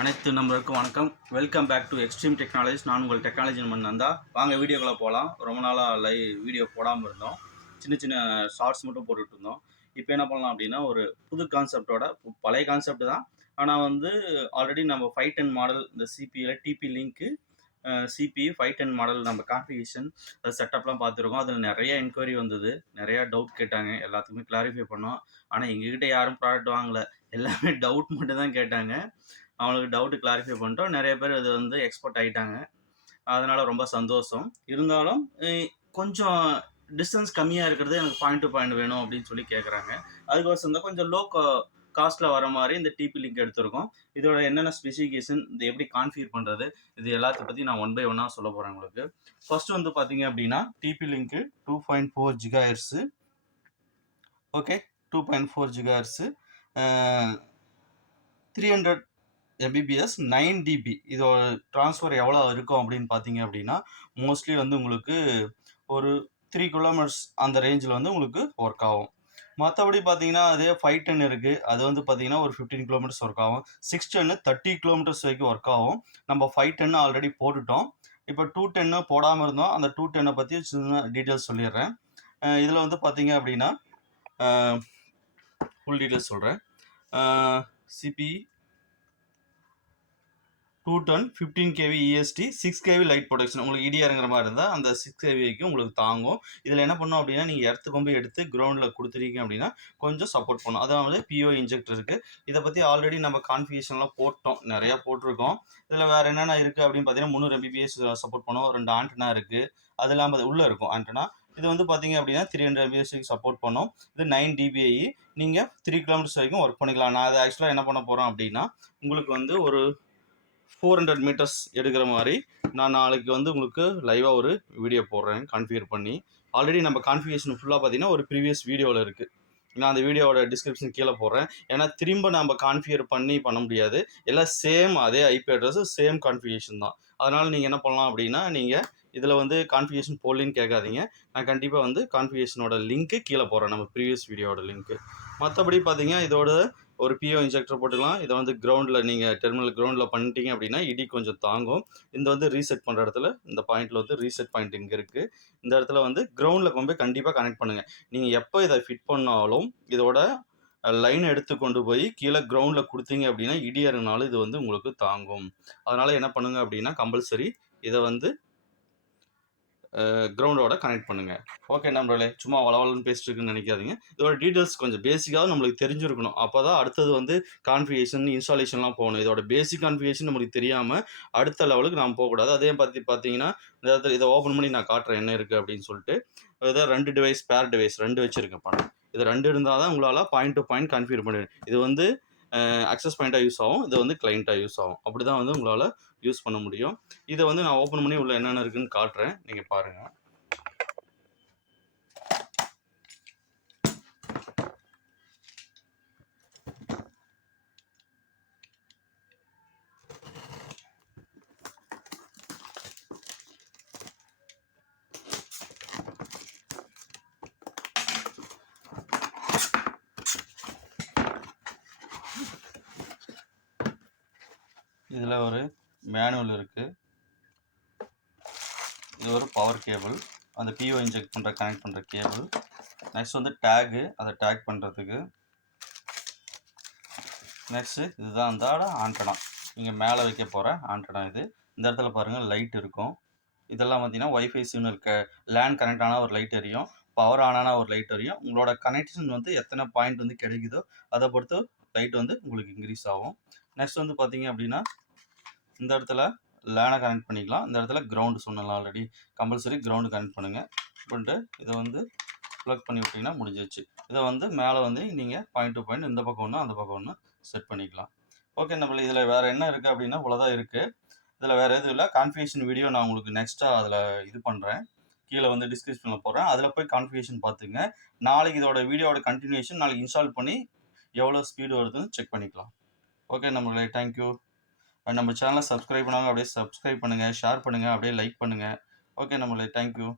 அனைத்து நம்பருக்கும் வணக்கம். Welcome back to Extreme Technologies. நான் உங்கள் டெக்னாலஜி நம்பர் நந்தா. வாங்க வீடியோக்குள்ளே போகலாம். ரொம்ப நாளாக வீடியோ போடாமல் இருந்தோம். சின்ன சின்ன ஷார்ட்ஸ் மட்டும் போட்டுட்டு இருந்தோம். இப்போ என்ன பண்ணலாம் அப்படின்னா, ஒரு புது கான்செப்டோட, பழைய கான்செப்ட் தான். ஆனால் ஆல்ரெடி நம்ம 510 மாடல் இந்த சிபியில் டிபி லிங்க்கு சிபி 510 மாடல் நம்ம கான்ஃபிகரேஷன் செட்டப்லாம் பார்த்துருக்கோம். அதில் நிறைய என்கொயரி வந்தது, நிறையா டவுட் கேட்டாங்க. எல்லாத்துக்குமே கிளாரிஃபை பண்ணோம். ஆனால் எங்ககிட்ட யாரும் ப்ராடக்ட் வாங்கலை, எல்லாமே டவுட் மட்டும் தான் கேட்டாங்க. அவங்களுக்கு டவுட்டு கிளாரிஃபை பண்ணிட்டோம். நிறைய பேர் அது எக்ஸ்போர்ட் ஆகிட்டாங்க. அதனால் ரொம்ப சந்தோஷம். இருந்தாலும் கொஞ்சம் டிஸ்டன்ஸ் கம்மியாக இருக்கிறது எனக்கு பாயிண்ட் டு பாயிண்ட் வேணும் அப்படின்னு சொல்லி கேட்குறாங்க. அதுக்கோசம் தான் கொஞ்சம் லோ காஸ்ட்டில் வர மாதிரி இந்த டிபி லிங்க் எடுத்திருக்கோம். இதோட என்னென்ன ஸ்பெசிஃபிகேஷன், இது எப்படி கான்ஃபிகர் பண்ணுறது, இது எல்லாத்த பற்றி நான் 1 by 1 சொல்ல போகிறேன் உங்களுக்கு. ஃபர்ஸ்ட் பார்த்தீங்க அப்படின்னா, TP Link 2.4 GHz. Okay, 2.4 GHz 300 Mbps 9 dB. இதோட ட்ரான்ஸ்ஃபர் எவ்வளோ இருக்கும் அப்படின்னு பார்த்தீங்க அப்படின்னா, மோஸ்ட்லி உங்களுக்கு ஒரு 3 கிலோமீட்டர்ஸ் அந்த ரேஞ்சில் உங்களுக்கு ஒர்க் ஆகும். மற்றபடி பார்த்தீங்கன்னா, அதே 510 இருக்குது. அது பார்த்தீங்கன்னா ஒரு 15 கிலோமீட்டர்ஸ் ஒர்க் ஆகும். 610 30 கிலோமீட்டர்ஸ் வரைக்கும் ஒர்க் ஆகும். நம்ம 510 ஆல்ரெடி போட்டுட்டோம். இப்போ 210 போடாமல் இருந்தோம். அந்த 210 பற்றி சின்ன டீட்டெயில்ஸ் சொல்லிடுறேன். இதில் பார்த்தீங்க அப்படின்னா, ஃபுல் டீட்டெயில்ஸ் சொல்கிறேன். cpe210 15 kV EST 6 kV light production. உங்களுக்கு இடி இறங்குற மாதிரி இருந்தால் அந்த 6 kV வரைக்கும் உங்களுக்கு தாங்கும். இதில் என்ன பண்ணோம் அப்படின்னா, நீங்கள் எர்த்து கொம்பு எடுத்து கிரவுண்டில் கொடுத்துருக்கீங்க அப்படின்னா கொஞ்சம் சப்போர்ட் பண்ணும். அதாவது PO இன்ஜெக்டர் இருக்குது. இதை பற்றி ஆல்ரெடி நம்ம கான்ஃபிகரேஷன்லாம் போட்டோம், நிறையா போட்டிருக்கோம். இதில் வேறு என்னென்ன இருக்குது அப்படின்னு பார்த்தீங்கன்னா, 300 Mbps சப்போர்ட் பண்ணும். 2 ஆண்டனா இருக்குது. அது இல்லாமல் உள்ளே இருக்கும் ஆண்டனா. இது பார்த்தீங்க அப்படின்னா 300 Mbps சப்போர்ட் பண்ணும். இது 9 dBi. நீங்கள் 3 கிலோமீட்டர்ஸ் வரைக்கும் ஒர்க் பண்ணிக்கலாம். நான் அதை ஆக்சுவலாக என்ன பண்ண போகிறோம் அப்படின்னா, உங்களுக்கு ஒரு 400 மீட்டர்ஸ் எடுக்கிற மாதிரி நான் நாளைக்கு உங்களுக்கு லைவாக ஒரு வீடியோ போடுறேன் கான்ஃபிகர் பண்ணி. ஆல்ரெடி நம்ம கான்ஃபிகரேஷன் ஃபுல்லாக பார்த்தீங்கன்னா ஒரு ப்ரீவியஸ் வீடியோவில் இருக்குது. நான் அந்த வீடியோவோட டிஸ்கிரிப்ஷன் கீழே போடுறேன். ஏன்னா திரும்ப நம்ம கான்ஃபிகர் பண்ண முடியாது. எல்லாம் சேம், அதே ஐபி அட்ரஸ், சேம் கான்ஃபிகரேஷன் தான். அதனால் நீங்கள் என்ன பண்ணலாம் அப்படின்னா, நீங்கள் இதில் கான்ஃபிகரேஷன் போடலின்னு கேட்காதீங்க. நான் கண்டிப்பாக கான்ஃபிகரேஷனோட லிங்க்கு கீழே போடுறேன், நம்ம ப்ரீவியஸ் வீடியோட லிங்க்கு. மற்றபடி பார்த்தீங்கன்னா, இதோட ஒரு PO இன்ஜெக்டர் போட்டுக்கலாம். இதை கிரவுண்டில் நீங்கள் டெர்மினல் கிரவுண்டில் பண்ணிட்டீங்க அப்படின்னா இடி கொஞ்சம் தாங்கும். இந்த ரீசெட் பண்ணுற இடத்துல இந்த பாயிண்டில் ரீசெட் பாயிண்ட் இங்கே இருக்குது. இந்த இடத்துல கிரவுண்டில் கொண்டு போய் கண்டிப்பாக கனெக்ட் பண்ணுங்கள். நீங்கள் எப்போ இதை ஃபிட் பண்ணாலும் இதோட லைன் எடுத்து கொண்டு போய் கீழே கிரவுண்டில் கொடுத்தீங்க அப்படின்னா இடி இறங்கினாலும் இது உங்களுக்கு தாங்கும். அதனால் என்ன பண்ணுங்க அப்படின்னா, கம்பல்சரி இதை கிரவுண்டோட கனெக்ட் பண்ணுங்கள். ஓகே நண்பர்களே, சும்மா வளவலன்னு பேசிட்டு இருக்குன்னு நினைக்காதீங்க. இதோட டீட்டெயில்ஸ் கொஞ்சம் பேசிக்காக நம்மளுக்கு தெரிஞ்சிருக்கணும். அப்போ தான் அடுத்தது கான்ஃபிகரேஷன் இன்ஸ்டாலேஷன்லாம் போகணும். இதோட பேசிக் கான்ஃபிகரேஷன் நம்மளுக்கு தெரியாமல் அடுத்த லெவலுக்கு நாம் போகக்கூடாது. அதே பார்த்தீங்கன்னா, இந்த இடத்துல இதை ஓப்பன் பண்ணி நான் காட்டுறேன் என்ன இருக்குது அப்படின்னு சொல்லிட்டு. இதை 2 டிவைஸ், பேர் டிவைஸ் 2 வச்சுருக்கேன் பண்ண. இது 2 இருந்தால் தான் உங்களால் பாயிண்ட் டு பாயிண்ட் கான்ஃபிகர் பண்ணுவேன். இது அக்சஸ் பாயிண்ட்டாக யூஸ் ஆகும், இது கிளைண்ட்டாக யூஸ் ஆகும். அப்படி தான் உங்களால் யூஸ் பண்ண முடியும். இதை நான் ஓப்பன் பண்ணி உள்ள என்னென்ன இருக்குன்னு காட்டுறேன், நீங்கள் பாருங்கள். இதில் ஒரு மேனுவல் இருக்குது. இது ஒரு பவர் கேபிள், அந்த PO இன்ஜெக்ட் பண்ணுற கனெக்ட் பண்ணுற கேபிள். நெக்ஸ்ட் டேகு, அதை டேக் பண்ணுறதுக்கு. நெக்ஸ்ட்டு இதுதான் அந்த ஆண்டனா, நீங்கள் மேலே வைக்க போகிற ஆண்டனா. இது இந்த இடத்துல பாருங்கள் லைட் இருக்கும். இதெல்லாம் பார்த்தீங்கன்னா ஒய்ஃபை சிக்னல் லேண்ட் கனெக்ட் ஆனால் ஒரு லைட் எரியும், பவர் ஆனானா ஒரு லைட் எரியும். உங்களோட கனெக்ஷன் எத்தனை பாயிண்ட் கிடைக்குதோ அதை பொறுத்து லைட் உங்களுக்கு இன்க்ரீஸ் ஆகும். நெக்ஸ்ட் பார்த்தீங்க அப்படின்னா, இந்த இடத்துல லேனை கனெக்ட் பண்ணிக்கலாம். இந்த இடத்துல கிரவுண்டு சொன்னலாம் ஆல்ரெடி, கம்பல்சரி கிரவுண்டு கனெக்ட் பண்ணுங்கள். பண்ணிட்டு இதை ப்ளக் பண்ணி விட்டிங்கன்னா முடிஞ்சிச்சு. இதை மேலே நீங்கள் பாயிண்ட் டு பாயிண்ட் இந்த பக்கம் ஒன்று அந்த பக்கம் ஒன்று செட் பண்ணிக்கலாம். ஓகே நம்மள இதில் வேறு என்ன இருக்குது அப்படின்னா, இவ்வளோதான் இருக்குது. இதில் வேறு எதுவும் இல்லை. கான்ஃபிகரேஷன் வீடியோ நான் உங்களுக்கு நெக்ஸ்ட்டாக அதில் இது பண்ணுறேன், கீழே டிஸ்கிரிப்ஷனில் போடுறேன். அதில் போய் கான்ஃபிகரேஷன் பார்த்துங்க. நாளைக்கு இதோட வீடியோட கண்டினியூஷன் நாளைக்கு இன்ஸ்டால் பண்ணி எவ்வளோ ஸ்பீடு வருதுன்னு செக் பண்ணிக்கலாம். ஓகே நம்மளே, தேங்க்யூ. நம்ம சேனலை சப்ஸ்கிரைப் பண்ணாங்க அப்படியே சப்ஸ்கிரைப் பண்ணுங்கள், ஷேர் பண்ணுங்கள், அப்படியே லைக் பண்ணுங்கள். ஓகே நம்மளே, தேங்க்யூ.